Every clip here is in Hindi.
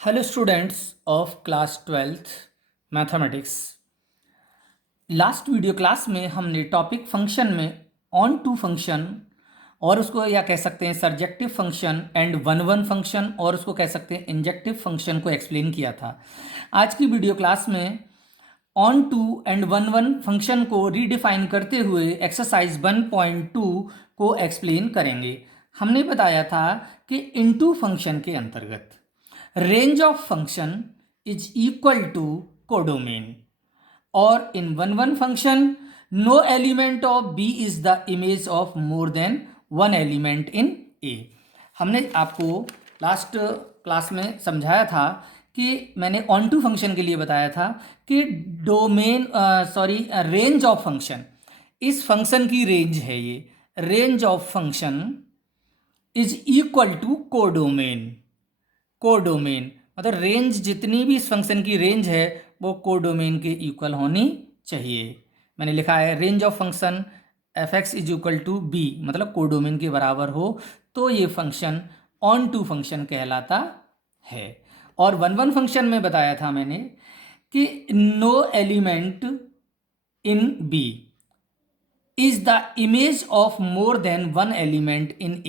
Hello students of class 12th mathematics. Last video class में हमने टॉपिक फंक्शन में ऑन टू फंक्शन और उसको या कह सकते हैं surjective function and one one function और उसको कह सकते हैं इंजेक्टिव फंक्शन को एक्सप्लेन किया था। आज की वीडियो क्लास में onto and one one function को रीडिफाइन करते हुए एक्सरसाइज 1.2 को एक्सप्लेन करेंगे। हमने बताया था कि इनटू फंक्शन के अंतर्गत range of function is equal to codomain, or in one function no element of B is the image of more than one element in A। हमने आपको लास्ट क्लास में समझाया था कि मैंने ऑन टू फंक्शन के लिए बताया था कि रेंज ऑफ फंक्शन, इस फंक्शन की रेंज है, ये range of function is equal to codomain. Codomain मतलब रेंज, जितनी भी इस फंक्शन की रेंज है वो कोडोमेन के इक्वल होनी चाहिए। मैंने लिखा है range of function f x is equal to b, मतलब कोडोमेन के बराबर हो तो ये फंक्शन ऑन टू फंक्शन कहलाता है। और वन वन फंक्शन में बताया था मैंने कि no element in B is the image of more than one element in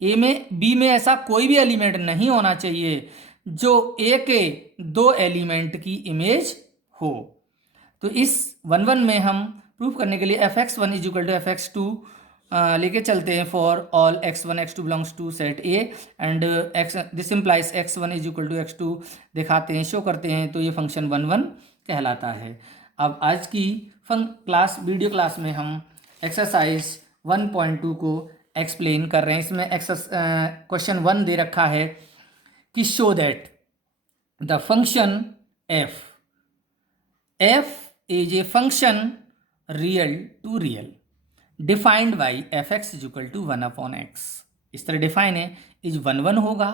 A में, बी में ऐसा कोई भी एलिमेंट नहीं होना चाहिए जो ए के दो एलिमेंट की इमेज हो। तो इस वन वन में हम प्रूफ करने के लिए f x one is equal to F x two लेके चलते हैं for all x one x two belongs to set A and x this implies x one is equal to x two दिखाते हैं, शो करते हैं, तो ये फंक्शन वन वन कहलाता है। अब आज की वीडियो क्लास में हम एक्सरसाइज 1.2 को एक्सप्लेन कर रहे हैं। इसमें क्वेश्चन 1 दे रखा है कि show that the function F is a function real to real defined by F x is equal to 1/x। इस तरह डिफाइन है, इज वन वन होगा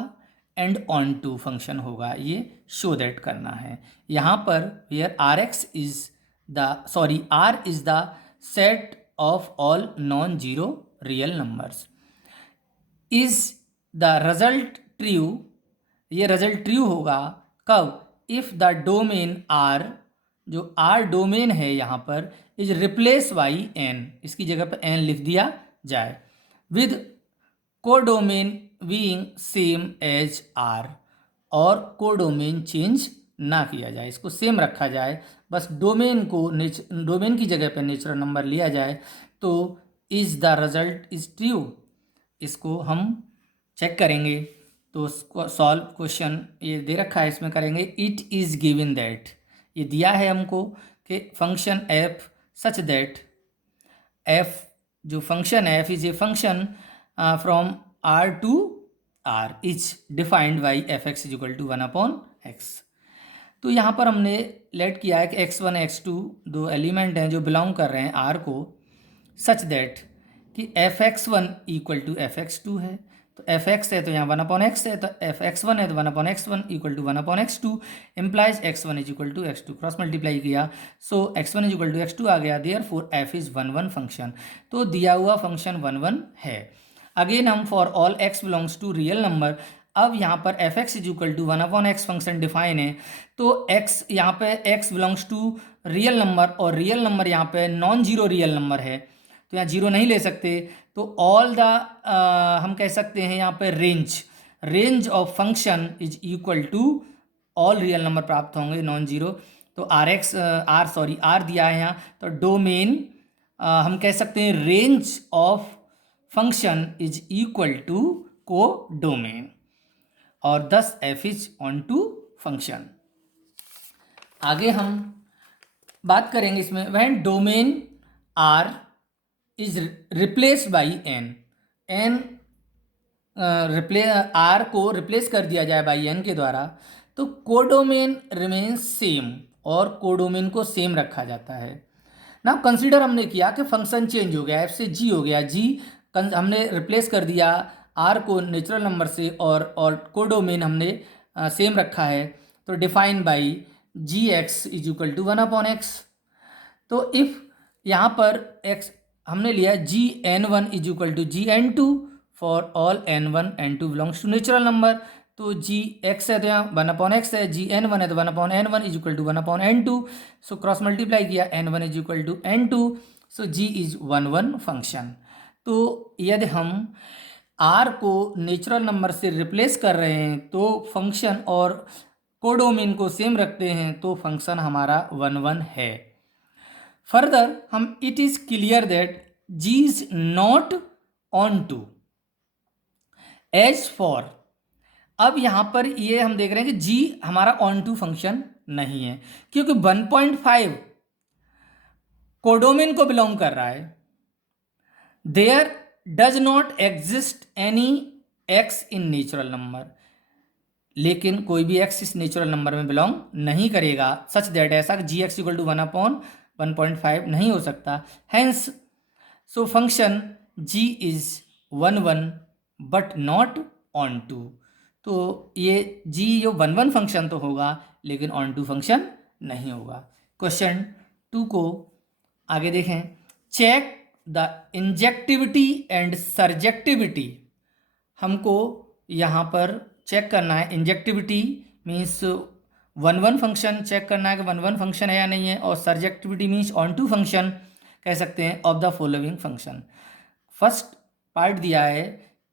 एंड ऑन टू फंक्शन होगा, ये शो दैट करना है। यहाँ पर where R x is R is the set of all non zero real numbers. Is the result true, ये रिजल्ट ट्रू होगा कब? इफ द डोमेन आर, जो आर डोमेन है यहाँ पर, इज रिप्लेस बाई एन, इसकी जगह पर एन लिख दिया जाए, with codomain being same as R, और कोडोमेन चेंज ना किया जाए, इसको सेम रखा जाए, बस डोमेन की जगह पे नेचुरल नंबर लिया जाए, तो is the result is true. इसको हम चेक करेंगे, तो सॉल्व क्वेश्चन ये दे रखा है, इसमें करेंगे इट इज़ गिवन दैट, ये दिया है हमको कि function F such that F, जो function F is a function from R to R is defined by F x is equal to 1/x। तो यहाँ पर हमने लेट किया है कि x1 x2 दो एलिमेंट हैं जो बिलोंग कर रहे हैं आर को, सच दैट कि f x one equal to F x two है, तो एफ एक्स है तो यहाँ 1/x है, तो एफ एक्स वन है तो 1/x1 equal to 1/x2 implies x1 is equal to x2, cross multiply किया, so x1 is equal to x2 आ गया, therefore f is one one function, तो दिया हुआ फंक्शन वन वन है। अगेन हम for all x belongs to real number, अब यहाँ पर f x is equal to 1/x function define है, तो x यहाँ पे x belongs to real number और रियल नंबर यहाँ पे नॉन जीरो रियल नंबर है, तो यहाँ जीरो नहीं ले सकते, तो ऑल द हम कह सकते हैं यहाँ पे range of function is equal to all real number प्राप्त होंगे नॉन जीरो, तो आर दिया है यहाँ, तो डोमेन हम कह सकते हैं range of function is equal to codomain, और thus f is onto function. आगे हम बात करेंगे इसमें, when domain R is replace by N, R को रिप्लेस कर दिया जाए बाई एन के द्वारा, तो कोडोमेन रिमेन्स सेम, और कोडोमेन को सेम रखा जाता है ना। कंसीडर हमने किया कि फंक्शन चेंज हो गया, एफ से जी हो गया, जी हमने रिप्लेस कर दिया आर को नेचुरल नंबर से, और कोडोमेन हमने सेम रखा है, तो define by g x is equal to 1/x। तो इफ़ यहाँ पर x हमने लिया gn1 is equal to gn2 for all n1 n2 belongs to natural number, तो जी एक्स है तो यहाँ 1/x है, जी n1 है तो 1/n1 is equal to 1/n2। So cross multiply किया, n1 is equal to n2, so g is 1 function. तो यदि हम r को नेचुरल नंबर से रिप्लेस कर रहे हैं तो फंक्शन और कोडोमेन को सेम रखते हैं तो फंक्शन हमारा 1 है। फर्दर हम it is clear that g is not onto as for. अब यहाँ पर ये हम देख रहे हैं कि g हमारा ऑन टू फंक्शन नहीं है क्योंकि 1.5 कोडोमेन को बिलोंग कर रहा है। There does not exist any x in natural number, लेकिन कोई भी x इस नेचुरल नंबर में बिलोंग नहीं करेगा सच दैट ऐसा जी एक्स इक्वल टू 1/1.5 नहीं हो सकता। Hence so function g is 1 but not onto. तो ये g जो 1 फंक्शन तो होगा लेकिन ऑन टू फंक्शन नहीं होगा। क्वेश्चन 2 को आगे देखें। Check the injectivity and surjectivity. हमको यहाँ पर चेक करना है, इंजेक्टिविटी मीन्स 1 फंक्शन चेक करना है कि 1 फंक्शन है या नहीं है, और surjectivity means onto function कह सकते हैं of the following function. First part दिया है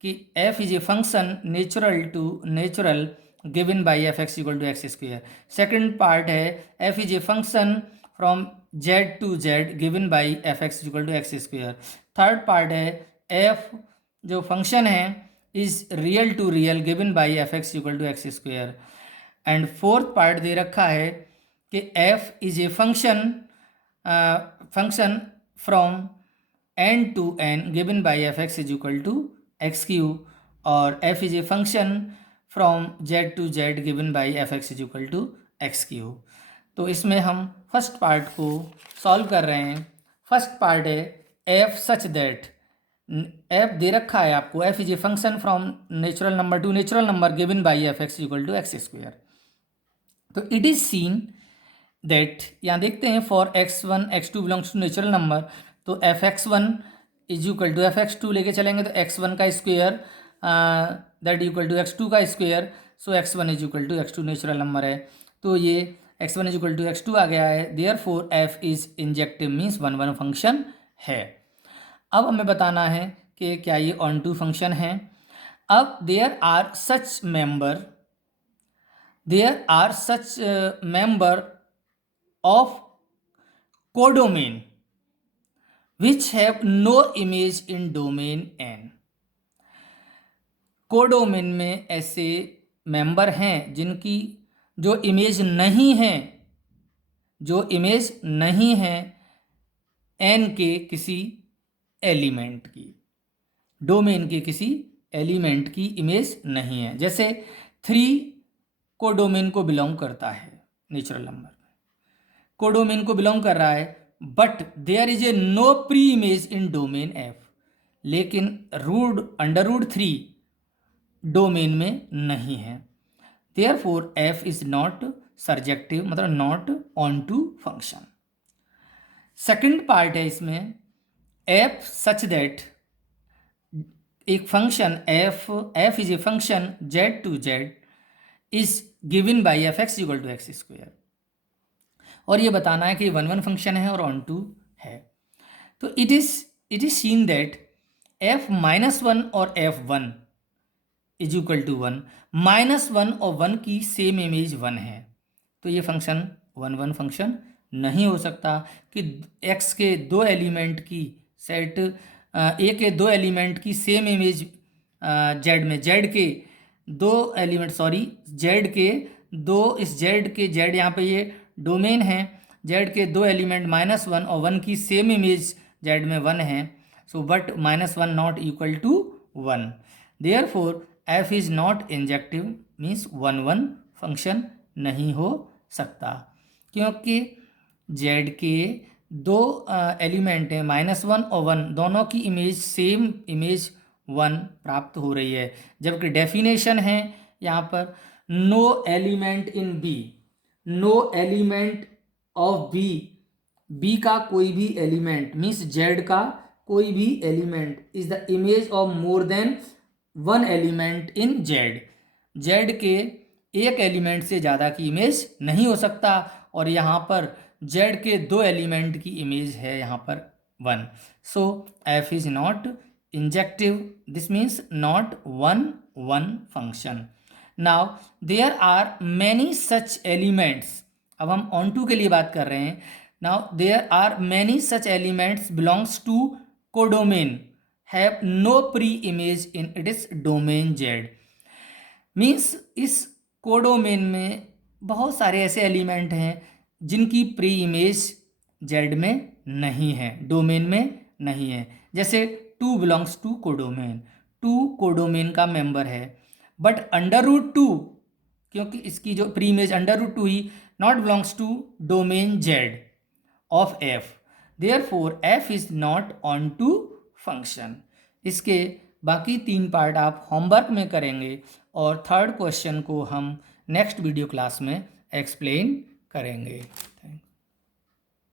कि f is a function natural to natural given by F x equal to x square. Second part है f is a function from z to z given by F x equal to x square. Third part है f जो फंक्शन है is real to real given by F x equal to x square. And fourth part दे रखा है कि f is a function from n to n given by F x is equal to X Q, और f is a function from z to z given by F x is equal to X Q. तो इसमें हम फर्स्ट पार्ट को सॉल्व कर रहे हैं। फर्स्ट पार्ट है f सच दैट, f दे रखा है आपको, f is a function from natural number to natural number given by F x equal to x square. तो इट इज सीन दैट यहाँ देखते हैं for x1 x2 belongs to natural number, तो F x one is equal to F x two लेके चलेंगे तो x1 का square that equal to x2 का square, so x1 is equal to x2 natural number है तो ये x1 is equal to x2 आ गया है। Therefore f is injective means 1 function है। अब हमें बताना है कि क्या ये ऑन टू फंक्शन है। अब there are such member of codomain which have no image in domain n। Codomain में ऐसे मेंबर हैं जिनकी जो इमेज नहीं है n के किसी एलिमेंट की, डोमेन के किसी एलिमेंट की इमेज नहीं है। जैसे 3 कोडोमेन को बिलोंग करता है, नेचुरल नंबर में कोडोमेन को बिलोंग कर रहा है, but there is a no pre image in domain f, लेकिन √3 डोमेन में नहीं है। Therefore f is not surjective, मतलब not onto function. Second part है इसमें f सच दैट एक function f is a function z to z is given by F x equal to x square, और ये बताना है कि 1 फंक्शन है और ऑन टू है। तो it is seen that f-1 और f1 इज इक्वल टू 1, -1 और 1 की सेम इमेज 1 है, तो ये फंक्शन 1 फंक्शन नहीं हो सकता कि x के 2 एलिमेंट की सेट a के 2 एलिमेंट की सेम इमेज z में, z के 2 एलिमेंट z के 2, इस z के z यहाँ पे ये डोमेन है, z के 2 एलिमेंट -1 और 1 की सेम इमेज z में 1 है, so but -1 not equal to 1, therefore f is not injective means 1 function नहीं हो सकता, क्योंकि z के 2 एलिमेंट हैं -1 और 1, दोनों की इमेज सेम इमेज 1 प्राप्त हो रही है। जबकि डेफिनेशन है यहाँ पर no element in b, no element of b का कोई भी एलिमेंट मीन्स z का कोई भी element is the image of more then 1 element in z, Z के एक एलिमेंट से ज़्यादा की इमेज नहीं हो सकता, और यहाँ पर जेड के 2 एलिमेंट की इमेज है यहाँ पर 1. So F is not injective, this means not one function. Now there are many such elements. अब हम ऑन टू के लिए बात कर रहे हैं. Now there are many such elements belongs to codomain have no pre image in its domain Z. Means इस कोडोमेन में बहुत सारे ऐसे एलिमेंट हैं जिनकी प्री इमेज जेड में नहीं है, डोमेन में नहीं है. जैसे 2 बिलोंग्स टू कोडोमेन, 2 कोडोमेन का मेंबर है, बट अंडर रूट 2, क्योंकि इसकी जो प्री इमेज अंडर रूट 2 ही, not belongs to domain Z of f, therefore f is not onto function. इसके बाकी 3 पार्ट आप होमवर्क में करेंगे और थर्ड क्वेश्चन को हम नेक्स्ट वीडियो क्लास में एक्सप्लेन करेंगे. थैंक